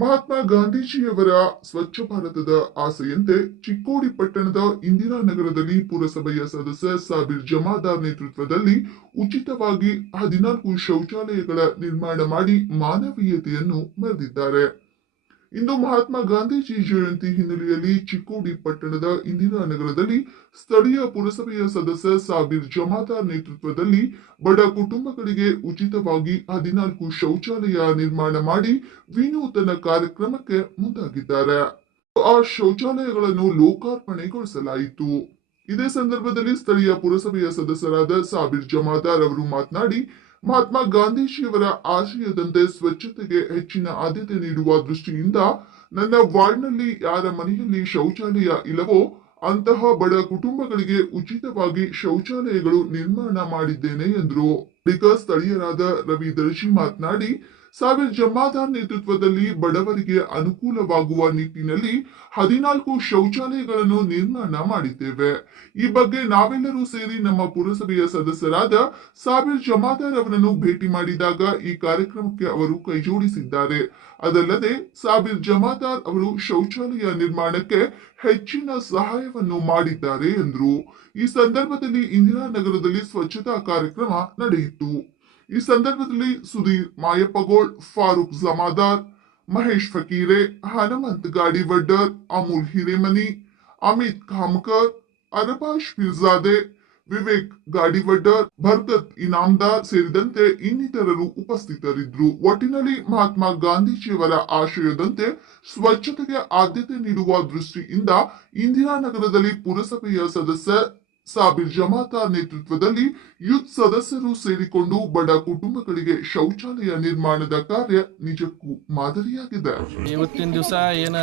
ಮಹಾತ್ಮ ಗಾಂಧೀಜಿಯವರ ಸ್ವಚ್ಛ ಭಾರತದ ಆಸೆಯಂತೆ ಚಿಕ್ಕೋಡಿ ಪಟ್ಟಣದ ಇಂದಿರಾನಗರದಲ್ಲಿ ಪುರಸಭೆಯ ಸದಸ್ಯ ಸಾಬೀರ್ ಜಮಾದಾರ್ ನೇತೃತ್ವದಲ್ಲಿ ಉಚಿತವಾಗಿ 14 ಶೌಚಾಲಯಗಳ ನಿರ್ಮಾಣ ಮಾಡಿ ಮಾನವೀಯತೆಯನ್ನು ಮೆರೆದಿದ್ದಾರೆ. ಇಂದು ಮಹಾತ್ಮ ಗಾಂಧೀಜಿ ಜಯಂತಿ ಹಿನ್ನೆಲೆಯಲ್ಲಿ ಚಿಕ್ಕೋಡಿ ಪಟ್ಟಣದ ಇಂದಿರಾನಗರದಲ್ಲಿ ಸ್ಥಳೀಯ ಪುರಸಭೆಯ ಸದಸ್ಯ ಸಾಬೀರ್ ಜಮಾದಾರ್ ನೇತೃತ್ವದಲ್ಲಿ ಬಡ ಕುಟುಂಬಗಳಿಗೆ ಉಚಿತವಾಗಿ 14 ಶೌಚಾಲಯ ನಿರ್ಮಾಣ ಮಾಡಿ ವಿನೂತನ ಕಾರ್ಯಕ್ರಮಕ್ಕೆ ಮುಂದಾಗಿದ್ದಾರೆ. ಆ ಶೌಚಾಲಯಗಳನ್ನು ಲೋಕಾರ್ಪಣೆಗೊಳಿಸಲಾಯಿತು. ಇದೇ ಸಂದರ್ಭದಲ್ಲಿ ಸ್ಥಳೀಯ ಪುರಸಭೆಯ ಸದಸ್ಯರಾದ ಸಾಬೀರ್ ಜಮಾದಾರ್ ಅವರು ಮಾತನಾಡಿ, ಮಹಾತ್ಮ ಗಾಂಧೀಜಿಯವರ ಆಶಯದಂತೆ ಸ್ವಚ್ಛತೆಗೆ ಹೆಚ್ಚಿನ ಆದ್ಯತೆ ನೀಡುವ ದೃಷ್ಟಿಯಿಂದ ನನ್ನ ವಾರ್ಡ್ನಲ್ಲಿ ಯಾರ ಮನೆಯಲ್ಲಿ ಶೌಚಾಲಯ ಇಲ್ಲವೋ ಅಂತಹ ಬಡ ಕುಟುಂಬಗಳಿಗೆ ಉಚಿತವಾಗಿ ಶೌಚಾಲಯಗಳು ನಿರ್ಮಾಣ ಮಾಡಿದ್ದೇನೆ ಎಂದರು. ಬಳಿಕ ಸ್ಥಳೀಯರಾದ ರವಿ ದರ್ಜಿ ಮಾತನಾಡಿ, ಸಾಬೀರ್ ಜಮಾದಾರ್ ನೇತೃತ್ವದಲ್ಲಿ ಬಡವರಿಗೆ ಅನುಕೂಲವಾಗುವ ನಿಟ್ಟಿನಲ್ಲಿ 14 ಶೌಚಾಲಯಗಳನ್ನು ನಿರ್ಮಾಣ ಮಾಡಿದ್ದೇವೆ. ಈ ಬಗ್ಗೆ ನಾವೆಲ್ಲರೂ ಸೇರಿ ನಮ್ಮ ಪುರಸಭೆಯ ಸದಸ್ಯರಾದ ಸಾಬೀರ್ ಜಮಾದಾರ್ ಅವರನ್ನು ಭೇಟಿ ಮಾಡಿದಾಗ ಈ ಕಾರ್ಯಕ್ರಮಕ್ಕೆ ಅವರು ಕೈಜೋಡಿಸಿದ್ದಾರೆ. ಅದಲ್ಲದೆ ಸಾಬೀರ್ ಜಮಾದಾರ್ ಅವರು ಶೌಚಾಲಯ ನಿರ್ಮಾಣಕ್ಕೆ ಹೆಚ್ಚಿನ ಸಹಾಯವನ್ನು ಮಾಡಿದ್ದಾರೆ ಎಂದರು. ಈ ಸಂದರ್ಭದಲ್ಲಿ ಇಂದಿರಾನಗರದಲ್ಲಿ ಸ್ವಚ್ಛತಾ ಕಾರ್ಯಕ್ರಮ ನಡೆಯಿತು. ಈ ಸಂದರ್ಭದಲ್ಲಿ ಸುಧೀರ್ ಮಾಯಪ್ಪಗೋಳ್, ಫಾರೂಕ್ ಜಮಾದಾರ್, ಮಹೇಶ್ ಫಕೀರೆ, ಹನುಮಂತ್ ಗಾಡಿವಡ್ಡರ್, ಅಮೂಲ್ ಹಿರೇಮನಿ, ಅಮಿತ್ ಖಾಮ್ಕರ್, ಅರಬಾಷ್ ಪಿರ್ಜಾದೆ, ವಿವೇಕ್ ಗಾಡಿವಡ್ಡರ್, ಬರ್ಕತ್ ಇನಾಮ್ದಾರ್ ಸೇರಿದಂತೆ ಇನ್ನಿತರರು ಉಪಸ್ಥಿತರಿದ್ದರು. ಒಟ್ಟಿನಲ್ಲಿ ಮಹಾತ್ಮ ಗಾಂಧೀಜಿಯವರ ಆಶಯದಂತೆ ಸ್ವಚ್ಛತೆಗೆ ಆದ್ಯತೆ ನೀಡುವ ದೃಷ್ಟಿಯಿಂದ ಇಂದಿರಾನಗರದಲ್ಲಿ ಪುರಸಭೆಯ ಸದಸ್ಯ ಸಾಬೀರ್ ಜಮಾದಾರ್ ನೇತೃತ್ವದಲ್ಲಿ ಯೂತ್ ಸದಸ್ಯರು ಸೇರಿಕೊಂಡು ಬಡ ಕುಟುಂಬಗಳಿಗೆ ಶೌಚಾಲಯ ನಿರ್ಮಾಣದ ಕಾರ್ಯ ನಿಜಕ್ಕೂ ಮಾದರಿಯಾಗಿದೆ. ಇವತ್ತಿನ ದಿವಸ ಏನು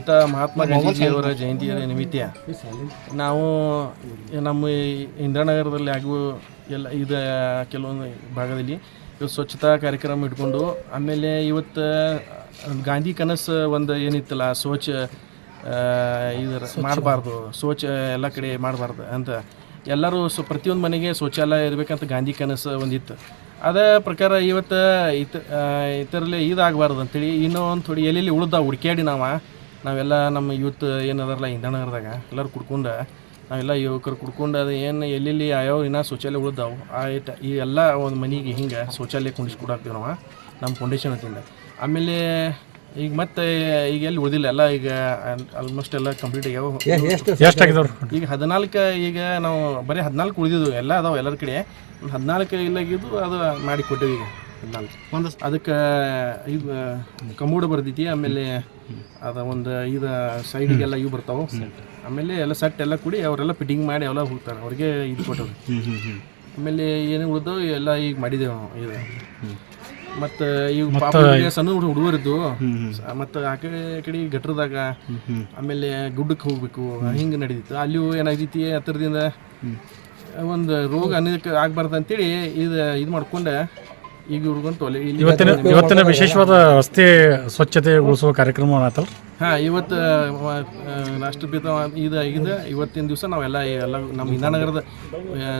ಈತ ಮಹಾತ್ಮ ಗಾಂಧೀಜಿಯವರ ಜಯಂತಿಯ ನಿಮಿತ್ತ ನಾವು ನಮ್ಮ ಇಂದಿರಾನಗರದಲ್ಲಿ ಆಗುವ ಎಲ್ಲ ಇದು ಕೆಲವೊಂದು ಭಾಗದಲ್ಲಿ ಇವತ್ತು ಸ್ವಚ್ಛತಾ ಕಾರ್ಯಕ್ರಮ ಇಟ್ಕೊಂಡು, ಆಮೇಲೆ ಇವತ್ತು ಗಾಂಧಿ ಕನಸು ಒಂದು ಏನಿತ್ತಲ್ಲ, ಇದು ಮಾಡಬಾರ್ದು, ಎಲ್ಲ ಕಡೆ ಮಾಡಬಾರ್ದು ಅಂತ ಎಲ್ಲರೂ ಪ್ರತಿಯೊಂದು ಮನೆಗೆ ಶೌಚಾಲಯ ಇರಬೇಕಂತ ಗಾಂಧಿ ಕನಸು ಒಂದಿತ್ತು. ಅದೇ ಪ್ರಕಾರ ಇವತ್ತು ಇತರಲ್ಲಿ ಇದಾಗಬಾರ್ದು ಅಂತೇಳಿ ಇನ್ನೊಂದು ಥೋಡಿ ಎಲ್ಲೆಲ್ಲಿ ಉಳ್ದಾವ ಹುಡುಕ್ಯಾಡಿ ನಾವೆಲ್ಲ ನಮ್ಮ ಯೂತ್ ಏನದಾರಲ್ಲ ಇಂಧನಗರದಾಗ ಎಲ್ಲರೂ ಕುಡ್ಕೊಂಡು, ನಾವೆಲ್ಲ ಯುವಕರು ಕುಡ್ಕೊಂಡು ಅದು ಏನು ಎಲ್ಲೆಲ್ಲಿ ಯಾವ ಇನ್ನೂ ಶೌಚಾಲಯ ಉಳ್ದಾವು ಈ ಎಲ್ಲ ಒಂದು ಮನೆಗೆ ಹಿಂಗೆ ಶೌಚಾಲಯ ಕುಂಡಿಸ್ಕೊಡಾಕ್ತೀವಿ ನಮ್ಮ ಫೌಂಡೇಶನ್ ಅಂತಿಂದ. ಆಮೇಲೆ ಈಗ ಮತ್ತೆ ಈಗ ಎಲ್ಲಿ ಉಳಿದಿಲ್ಲ, ಎಲ್ಲ ಈಗ ಆಲ್ಮೋಸ್ಟ್ ಎಲ್ಲ ಕಂಪ್ಲೀಟ್ ಆಗ್ಯಾವ. ಈಗ 14 ಈಗ ನಾವು ಬರೀ 14 ಉಳಿದಿದ್ವು, ಎಲ್ಲ ಅದಾವೆ ಎಲ್ಲರ ಕಡೆ. 14 ಇಲ್ಲಾಗಿದ್ದು ಅದು ಮಾಡಿ ಕೊಟ್ಟೇವಿ. ಈಗ 14 ಅದಕ್ಕೆ ಇದು ಕಮೋಡ ಬರ್ದೈತಿ. ಆಮೇಲೆ ಅದ ಒಂದು ಇದು ಸೈಡಿಗೆಲ್ಲ ಇವು ಬರ್ತಾವೆ. ಆಮೇಲೆ ಎಲ್ಲ ಸೆಟ್ ಎಲ್ಲ ಕೂಡಿ ಅವರೆಲ್ಲ ಫಿಟ್ಟಿಂಗ್ ಮಾಡಿ ಎಲ್ಲ ಹೋಗ್ತಾರೆ, ಅವ್ರಿಗೆ ಇದು ಕೊಟ್ಟರು. ಆಮೇಲೆ ಏನು ಉಳಿದವು ಎಲ್ಲ ಈಗ ಮಾಡಿದ್ದೇವೆ ನಾವು. ಇದು ಮತ್ತು ಈಗ ಪಾಪ ಸಣ್ಣ ಹುಡುಗರಿದ್ದು ಮತ್ತು ಆ ಕಡೆ ಗಟ್ರದಾಗ ಆಮೇಲೆ ಗುಡ್ಡಕ್ಕೆ ಹೋಗ್ಬೇಕು, ಹಿಂಗೆ ನಡೀತಿತ್ತು. ಅಲ್ಲಿಯೂ ಏನಾಗೈತಿ ಹತ್ತಿರದಿಂದ ಒಂದು ರೋಗ ಅನ್ನೋದಕ್ಕೆ ಆಗ್ಬಾರ್ದು ಅಂತೇಳಿ ಇದು ಮಾಡ್ಕೊಂಡೆ ಈಗ ಹುಡುಗಂತು ಇವತ್ತಿನ ವಿಶೇಷವಾದ ರಸ್ತೆ ಸ್ವಚ್ಛತೆ ಉಳಿಸುವ ಕಾರ್ಯಕ್ರಮ ಆತಲ್ಲ. ಇವತ್ತು ರಾಷ್ಟ್ರಪಿತ ಇದು ಇವತ್ತಿನ ದಿವಸ ನಾವೆಲ್ಲ ನಮ್ಮ ಇಂದಿರಾನಗರದ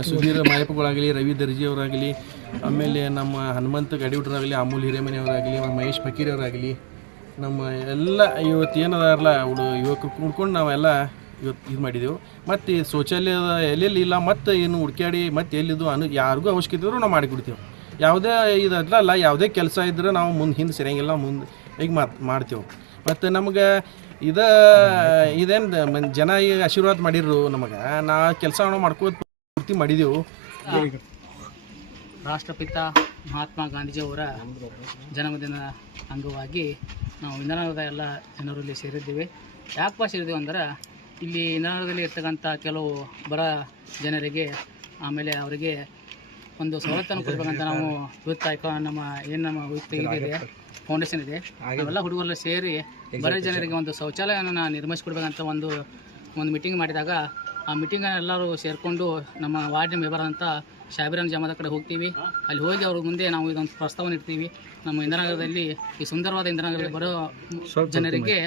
ಸುಧೀರ್ ಮಾಯಪ್ಪಗಳಾಗಲಿ, ರವಿ ದರ್ಜಿ ಅವರಾಗಲಿ, ಆಮೇಲೆ ನಮ್ಮ ಹನುಮಂತ ಗಾಡಿವಡ್ರಾಗಲಿ, ಅಮೂಲ್ ಹಿರೇಮನಿ ಅವರಾಗಲಿ, ಮಹೇಶ್ ಫಕೀರ್ ಅವರಾಗಲಿ, ನಮ್ಮ ಎಲ್ಲ ಇವತ್ತು ಏನದಾರಲ್ಲ ಯುವಕರು ಕೂಡ್ಕೊಂಡು ನಾವೆಲ್ಲ ಇವತ್ತು ಇದು ಮಾಡಿದೆವು. ಮತ್ತು ಈ ಶೌಚಾಲಯದ ಎಲ್ಲೆಲ್ಲಿ ಇಲ್ಲ ಮತ್ತು ಏನು ಹುಡ್ಕ್ಯಾಡಿ ಮತ್ತು ಎಲ್ಲಿದ್ದು ಯಾರಿಗೂ ಅವಶ್ಯಕತೆ ಇದ್ದರೂ ನಾವು ಮಾಡಿಕೊಡ್ತೀವಿ. ಯಾವುದೇ ಇದಲ್ಲ, ಯಾವುದೇ ಕೆಲಸ ಇದ್ರೆ ನಾವು ಹಿಂದೆ ಸರಿಯಂಗಿಲ್ಲ, ಮುಂದೆ ಈಗ ಮಾಡ್ತೇವೆ. ಮತ್ತು ನಮಗೆ ಇದೇನು ಜನ ಈಗ ಆಶೀರ್ವಾದ ಮಾಡಿದ್ರು ನಮಗೆ, ನಾ ಕೆಲಸ ಮಾಡ್ಕೋತ ಪೂರ್ತಿ ಮಾಡಿದೆವು. ರಾಷ್ಟ್ರಪಿತ ಮಹಾತ್ಮ ಗಾಂಧೀಜಿಯವರ ಜನ್ಮದಿನ ಅಂಗವಾಗಿ ನಾವು ಇಂದಿರಾನಗರದ ಎಲ್ಲ ಜನರಲ್ಲಿ ಸೇರಿದ್ದೀವಿ. ಯಾಕಪ್ಪ ಸೇರಿದ್ದೀವಿ ಅಂದ್ರೆ, ಇಲ್ಲಿ ಇಂದಿರಾನಗರದಲ್ಲಿ ಇರ್ತಕ್ಕಂಥ ಕೆಲವು ಬಡ ಜನರಿಗೆ ಆಮೇಲೆ ಅವರಿಗೆ ಒಂದು ಸವಲತ್ತನ್ನು ಕೊಡಬೇಕಂತ ನಾವು ಯೂತ್ ನಮ್ಮ ಯೂತ್ ಇದೆ, ಫೌಂಡೇಶನ್ ಇದೆ, ನಾವೆಲ್ಲ ಹುಡುಗರೆಲ್ಲ ಸೇರಿ ಬಡ ಜನರಿಗೆ ಒಂದು ಶೌಚಾಲಯವನ್ನು ನಿರ್ಮಿಸಿಕೊಡ್ಬೇಕಂತ ಒಂದು ಮೀಟಿಂಗ್ ಮಾಡಿದಾಗ, ಆ ಮೀಟಿಂಗನ್ನು ಎಲ್ಲರೂ ಸೇರಿಕೊಂಡು ನಮ್ಮ ವಾರ್ಡ್ ಮೆಂಬರ್ ಅಂತ ಸಾಬೀರ್ ಜಮಾದಾರ್ ಕಡೆ ಹೋಗ್ತೀವಿ. ಅಲ್ಲಿ ಹೋಗಿ ಅವ್ರ ಮುಂದೆ ನಾವು ಇದೊಂದು ಪ್ರಸ್ತಾವನೆ ಇಡ್ತೀವಿ. ನಮ್ಮ ಇಂದಿರಾನಗರದಲ್ಲಿ ಈ ಸುಂದರವಾದ ಇಂದಿರಾನಗರದಲ್ಲಿ ಬರೋ ಜನರಿಗೆ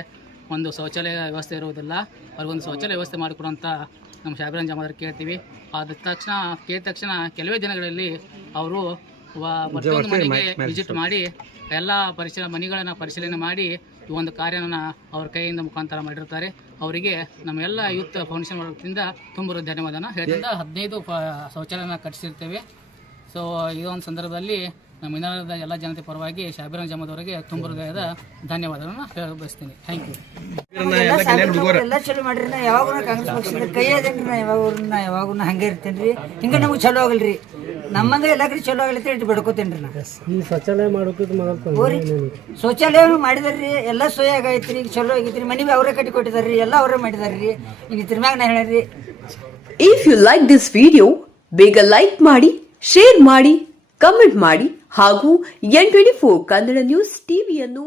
ಒಂದು ಶೌಚಾಲಯ ವ್ಯವಸ್ಥೆ ಇರುವುದಿಲ್ಲ, ಅವ್ರಿಗೊಂದು ಶೌಚಾಲಯ ವ್ಯವಸ್ಥೆ ಮಾಡಿಕೊಡುವಂಥ ನಮ್ಮ ಸಾಬೀರ್ ಜಮಾದಾರ್ ಕೇಳ್ತೀವಿ. ಕೇಳಿದ ತಕ್ಷಣ ಕೆಲವೇ ದಿನಗಳಲ್ಲಿ ಅವರು ಪ್ರತಿಯೊಂದು ಮನೆಗೆ ವಿಸಿಟ್ ಮಾಡಿ ಎಲ್ಲ ಮನೆಗಳನ್ನು ಪರಿಶೀಲನೆ ಮಾಡಿ ಈ ಒಂದು ಕಾರ್ಯನ ಅವ್ರ ಕೈಯಿಂದ ಮುಖಾಂತರ ಮಾಡಿರ್ತಾರೆ. ಅವರಿಗೆ ನಮ್ಮೆಲ್ಲ ಯೂತ್ ಫೌಂಡೇಶನ್ ವತಿಯಿಂದ ತುಂಬ ಧನ್ಯವಾದನ ಹೇಳ್ತಿಂದ 15 ಶೌಚಾಲಯನ ಕಟ್ಟಿಸಿರ್ತೇವೆ. ಸೊ ಈ ಒಂದು ಸಂದರ್ಭದಲ್ಲಿ ನಮ್ಮ ಇಂಧನದ ಎಲ್ಲ ಜನತೆ ಪರವಾಗಿ ಶಾಬೀರ್ ಅಹಮದ್ ಅವರಿಗೆ ತುಂಬ ಹೃದಯದ ಧನ್ಯವಾದಗಳನ್ನು ಹೇಳ ಬಯಸ್ತೀನಿ. Thank you. ಎಲ್ಲ ಚಲೋ ಮಾಡ್ರಿ. ನಾ ಯಾವಾಗೂ ಕಾಂಗ್ರೆಸ್ ಪಕ್ಷದ ಕೈ ಅದೇನ್ರಿ. ನಾ ಯಾವಾಗೂ ಹಂಗೆ ಇರ್ತೇನೆ ರೀ. ಹಿಂಗೆ ನಮಗೆ ಚಲೋ ಆಗಲ್ರಿ. ನಮ್ಮಂಗೆ ಎಲ್ಲ ಕಡೆ ಚಲೋ ಆಗಲಿ ಅಂತ ಬಿಡ್ಕೋತೇನೆ ರೀ. ನಾ ಈ ಶೌಚಾಲಯ ಮಾಡೋಕೆ ಹೋರಿ ಶೌಚಾಲಯ ಮಾಡಿದಾರ್ರಿ. ಎಲ್ಲ ಸೋಯ ಆಗೈತ್ರಿ. ಈಗ ಚಲೋ ಆಗೈತ್ರಿ. ಮನೆ ಅವರೇ ಕಟ್ಟಿ ಕೊಟ್ಟಿದಾರ್ರಿ. ಎಲ್ಲ ಅವರೇ ಮಾಡಿದಾರ್ರಿ. ಈಗ ಇದ್ರ ಮ್ಯಾಗ ನಾ ಹೇಳ್ರಿ. If you like this video ಬೇಗ ಲೈಕ್ ಮಾಡಿ, ಶೇರ್ ಮಾಡಿ, ಕಮೆಂಟ್ ಮಾಡಿ ಹಾಗೂ N24 ಕನ್ನಡ ನ್ಯೂಸ್ ಟಿವಿಯನ್ನು